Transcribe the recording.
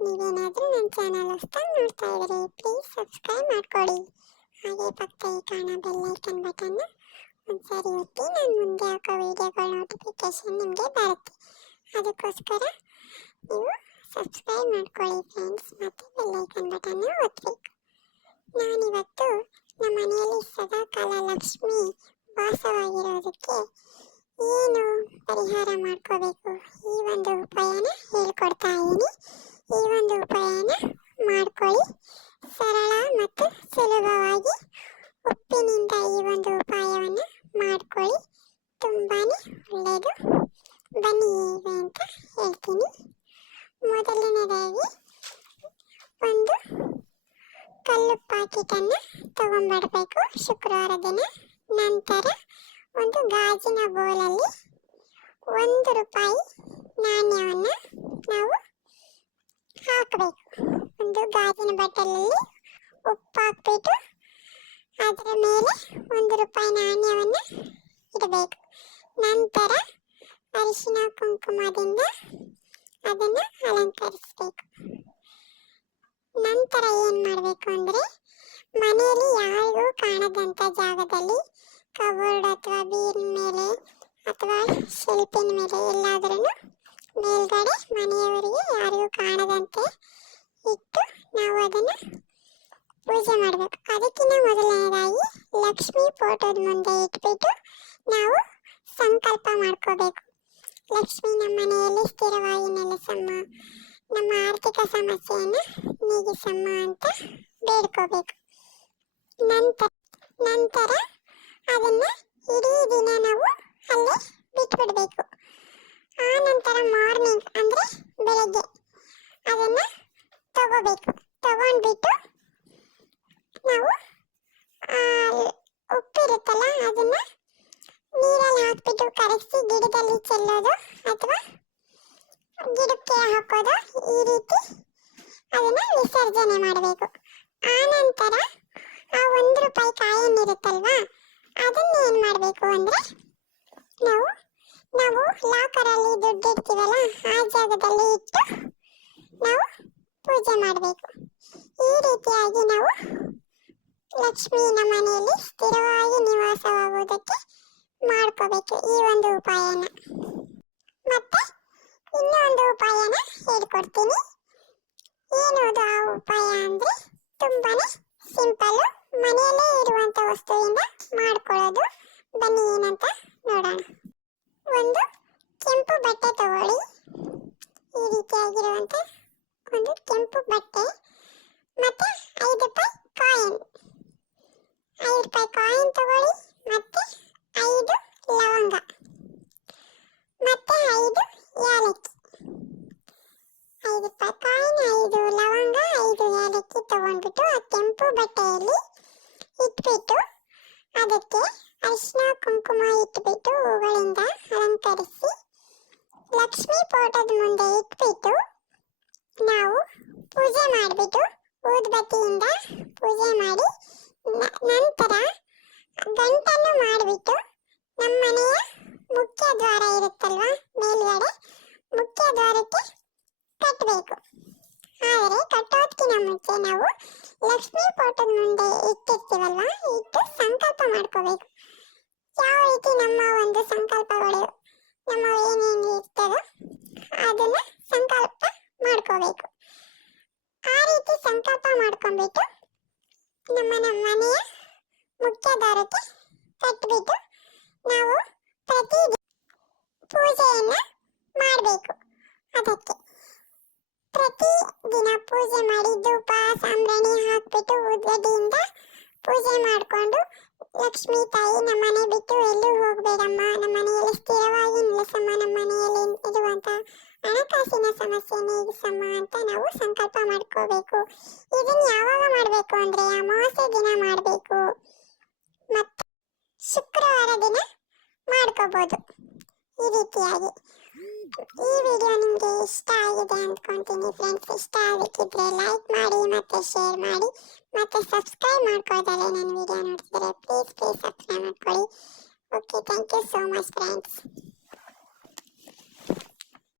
ನೀವೇನಾದರೂ ನನ್ನ ಚಾನಲ್ ಹೊಸ್ದಾಗಿ ನೋಡ್ತಾ ಇದ್ರೆ ಪ್ಲೀಸ್ ಸಬ್ಸ್ಕ್ರೈಬ್ ಮಾಡ್ಕೊಳ್ಳಿ ಹಾಗೆ ಪಕ್ಕದಲ್ಲಿ ಕಾಣೋ ಬೆಲ್ ಐಕನ್ ಬಟನ್ನ ಒಂದ್ಸರಿ ಒತ್ತಿ ನಾನು ಮುಂದೆ ಹಾಕೋ ವಿಡಿಯೋಗಳ ನೋಟಿಫಿಕೇಶನ್ ನಿಮಗೆ ಬರುತ್ತೆ. ಅದಕ್ಕೋಸ್ಕರ ನೀವು ಸಬ್ಸ್ಕ್ರೈಬ್ ಮಾಡ್ಕೊಳ್ಳಿ ಫ್ರೆಂಡ್ಸ್ ಮತ್ತು ಬೆಲ್ ಐಕನ್ ಬಟನ್ನ ಒತ್ತಬೇಕು ನಾನಿವತ್ತು ನಮ್ಮ ಮನೆಯಲ್ಲಿ ಸದಾಕಾಲ ಲಕ್ಷ್ಮಿ ವಾಸವಾಗಿರೋದಕ್ಕೆ ಏನು ಪರಿಹಾರ ಮಾಡ್ಕೋಬೇಕು. ಈ ಒಂದು ಉಪಾಯನ ಹೇಳ್ಕೊಡ್ತಾ ಇದ್ದೀನಿ ಈ ಒಂದು ಉಪಾಯನ ಮಾಡ್ಕೊಳ್ಳಿ. ಸರಳ ಮತ್ತು ಸುಲಭವಾಗಿ ಉಪ್ಪಿನಿಂದ ಈ ಒಂದು ಉಪಾಯವನ್ನು ಮಾಡ್ಕೊಳ್ಳಿ. ತುಂಬಾ ಒಳ್ಳೆಯದು. ಬನ್ನಿ ಹೇಗೆ ಅಂತ ಹೇಳ್ತೀನಿ. ಮೊದಲನೇದಾಗಿ ಒಂದು ಕಲ್ಲು ಪ್ಯಾಕೆಟನ್ನು ತಗೊಂಡ್ಬರ್ಬೇಕು ಶುಕ್ರವಾರ ದಿನ. ನಂತರ ಒಂದು ಗಾಜಿನ ಬೌಲಲ್ಲಿ ಒಂದು ರೂಪಾಯಿ ನಾಣ್ಯವನ್ನು ನಾವು ಹಾಕಬೇಕು. ಒಂದು ಗಾಜಿನ ಬಟ್ಟಲಲ್ಲಿ ಉಪ್ಪು ಹಾಕ್ಬಿಟ್ಟು ಅದರ ಮೇಲೆ ಒಂದು ರೂಪಾಯಿ ನಾಣ್ಯವನ್ನು ಇಡಬೇಕು. ನಂತರ ಅರಿಶಿನ ಕುಂಕುಮದಿಂದ ಅದನ್ನು ಅಲಂಕರಿಸಬೇಕು. ನಂತರ ಏನು ಮಾಡಬೇಕು ಅಂದರೆ ಮನೆಯಲ್ಲಿ ಯಾರಿಗೂ ಕಾಣದಂಥ ಜಾಗದಲ್ಲಿ ಕಬೋರ್ಡ್ ಅಥವಾ ಬೀರಿನ ಮೇಲೆ ಅಥವಾ ಶೆಲ್ಫಿನ ಮೇಲೆ ಎಲ್ಲಾದ್ರೂ ಮೇಲ್ಗಡೆ ಮನೆಯವರಿಗೆ ಯಾರಿಗೂ ಕಾಣದಂತೆ ಇಟ್ಟು ನಾವು ಅದನ್ನು ಪೂಜೆ ಮಾಡಬೇಕು. ಅದಕ್ಕಿಂತ ಮೊದಲನೇದಾಗಿ ಲಕ್ಷ್ಮಿ ಫೋಟೋದ ಮುಂದೆ ಇಟ್ಬಿಟ್ಟು ನಾವು ಸಂಕಲ್ಪ ಮಾಡ್ಕೋಬೇಕು. ಲಕ್ಷ್ಮಿ ನಮ್ಮ ಮನೆಯಲ್ಲಿ ಸ್ಥಿರವಾಗಿ ನೆಲೆಸಮ್ಮ, ನಮ್ಮ ಆರ್ಥಿಕ ಸಮಸ್ಯೆಯನ್ನು ನೀಗಿಸಮ್ಮ ಅಂತ ಬೇಡ್ಕೋಬೇಕು. ನಂತರ ನಂತರ ಅದನ್ನ ಇಡೀ ದಿನ ನಾವು ಅಲ್ಲೇ ಬಿಟ್ಬಿಡ್ಬೇಕು ಆ ನಂತರ ಮಾರ್ನಿಂಗ್ ಅಂದ್ರೆ ಬೆಳಗ್ಗೆ ಅದನ್ನ ತಗೋಬೇಕು ತಗೊಂಡ್ಬಿಟ್ಟು ನಾವು ಆ, ಉಪ್ಪಿರುತ್ತಲ್ಲ ಅದನ್ನ ನೀರಲ್ಲಿ ಹಾಕ್ಬಿಟ್ಟು ಕರಗಿಸಿ ಗಿಡದಲ್ಲಿ ಚೆಲ್ಲೋದು ಅಥವಾ ಗಿಡಕ್ಕೆ ಹಾಕೋದು, ಈ ರೀತಿ ಅದನ್ನ ವಿಸರ್ಜನೆ ಮಾಡಬೇಕು. ಆನಂತರ ನಂತರ ಆ ಒಂದು ರೂಪಾಯಿ ಕಾಯನ್ನಿರುತ್ತಲ್ವಾ ಅದನ್ನ ಏನು ಮಾಡಬೇಕು ಅಂದ್ರೆ, ನಾವು ನಾವು ಲಾಕರಲ್ಲಿ ದುಡ್ಡು ಇಡ್ತೀವಲ್ಲ, ಆ ಜಾಗದಲ್ಲಿ ಇಟ್ಟು ನಾವು ಪೂಜೆ ಮಾಡಬೇಕು. ಈ ರೀತಿಯಾಗಿ ನಾವು ಲಕ್ಷ್ಮಿ ನಮ್ಮ ಮನೆಯಲ್ಲಿ ಸ್ಥಿರವಾಗಿ ನಿವಾಸವಾಗುವುದಕ್ಕೆ ಮಾಡ್ಕೋಬೇಕು ಈ ಒಂದು ಉಪಾಯನ. ಮತ್ತೆ ಇನ್ನೊಂದು ಉಪಾಯನ ಹೇಳ್ಕೊಡ್ತೀನಿ. ಅದು ಆ ಉಪಾಯ ಅಂದ್ರೆ ತುಂಬಾನೇ ಸಿಂಪಲ್ ಮನೆಯಲ್ಲೇ ಇರುವಂತ ವಸ್ತುವಿಂದ ಮಾಡ್ಕೊಳ್ಳೋದು. ಬನ್ನಿ ಏನಂತ ನೋಡೋಣ. ಒಂದು ಕೆಂಪು ಬಟ್ಟೆ ತಗೊಳ್ಳಿ. ಈ ರೀತಿಯಾಗಿರುವಂತ ಒಂದು ಕೆಂಪು ಬಟ್ಟೆ. ಅದಕ್ಕೆ ಅರಿಶಿನ ಕುಂಕುಮ ಇಟ್ಬಿಟ್ಟು ಹೂಗಳಿಂದ ಅಲಂಕರಿಸಿ ಲಕ್ಷ್ಮಿ ಪೋಟದ ಮುಂದೆ ಇಟ್ಬಿಟ್ಟು ನಾವು ಪೂಜೆ ಮಾಡಿಬಿಟ್ಟು ಊದ್ಬತ್ತಿಯಿಂದ ಪೂಜೆ ಮಾಡಿ ನಂತರ ಗಂಟನ್ನು ಮಾಡಿಬಿಟ್ಟು ನಮ್ಮ ಮನೆಯ ಮುಖ್ಯ ದ್ವಾರ ಇರುತ್ತಲ್ವಾ ಮೇಲ್ಗಡೆ ಮುಖ್ಯ ದ್ವಾರಕ್ಕೆ ಕಟ್ಟಬೇಕು ಆದರೆ ಕಟ್ಟೋದಕ್ಕಿಂತ ಮುಂಚೆ ನಾವು ಲಕ್ಷ್ಮಿ ಫೋಟೋದ ಮುಂದೆ ಇಟ್ಟಿರ್ತೀವಲ್ವಾ ಇಟ್ಟು ಸಂಕಲ್ಪ ಮಾಡ್ಕೋಬೇಕು ಯಾವ ರೀತಿ ನಮ್ಮ ಒಂದು ಸಂಕಲ್ಪಗಳು ನಮ್ಮ ಏನೇನು ಇರ್ತದೋ ಅದನ್ನ ಸಂಕಲ್ಪ ಮಾಡ್ಕೋಬೇಕು ಆ ರೀತಿ ಸಂಕಲ್ಪ ಮಾಡ್ಕೊಂಡ್ಬಿಟ್ಟು ನಮ್ಮ ನಮ್ಮ ಮನೆಯ ಮುಖ್ಯ ದಾರಕ್ಕೆ ಕಟ್ಬಿಟ್ಟು ನಾವು ಪ್ರತಿ ಪೂಜೆಯನ್ನ ಮಾಡಬೇಕು. ಅದಕ್ಕೆ ಪ್ರತಿ ದಿನ ಪೂಜೆ ಮಾಡಿ ಧೂಪ, ಸಾಂಬ್ರಾಣಿ ಹಾಕ್ಬಿಟ್ಟು ಉದ್ಗಡ್ಡಿಯಿಂದ ಪೂಜೆ ಮಾಡಿಕೊಂಡು ಲಕ್ಷ್ಮೀ ತಾಯಿ ನಮ್ಮ ಮನೆ ಬಿಟ್ಟು ಎಲ್ಲೂ ಹೋಗಬೇಡಮ್ಮ. ನಮ್ಮ ಮನೆಯಲ್ಲಿ ಸ್ಥಿರವಾಗಿ ನಿಲ್ಲಿಸಮ್ಮ ನಮ್ಮ ಮನೆಯಲ್ಲಿ ಹಣಕಾಸಿನ ಸಮಸ್ಯೆ ನೀಗಿಸಮ್ಮ ಅಂತ ನಾವು ಸಂಕಲ್ಪ ಮಾಡ್ಕೋಬೇಕು. ಇದನ್ನ ಯಾವಾಗ ಮಾಡಬೇಕು ಅಂದ್ರೆ ಅಮಾವಾಸ್ಯೆ ದಿನ ಮಾಡಬೇಕು. ಮತ್ತು ಶುಕ್ರವಾರ ದಿನ ಮಾಡ್ಕೋಬಹುದು ಈ ರೀತಿಯಾಗಿ. ಈ ವಿಡಿಯೋ ನಿಮಗೆ ಇಷ್ಟ ಆಗಿದೆ ಅಂದ್ಕೊಂತೀನಿ ಫ್ರೆಂಡ್ಸ್ ಇಷ್ಟ ಆಗಿದ್ರೆ ಲೈಕ್ ಮಾಡಿ ಮತ್ತೆ ಶೇರ್ ಮಾಡಿ. ಮತ್ತೆ ಸಬ್ಸ್ಕ್ರೈಬ್ ಮಾಡ್ಕೋತಾರೆ ನನ್ನ ವಿಡಿಯೋ ನೋಡ್ತಿದ್ರೆ ಪ್ಲೀಸ್ ಪ್ಲೀಸ್ ಸಬ್ಸ್ಕ್ರೈಬ್ ಮಾಡ್ಕೊಳ್ಳಿ. Okay thank you so much friends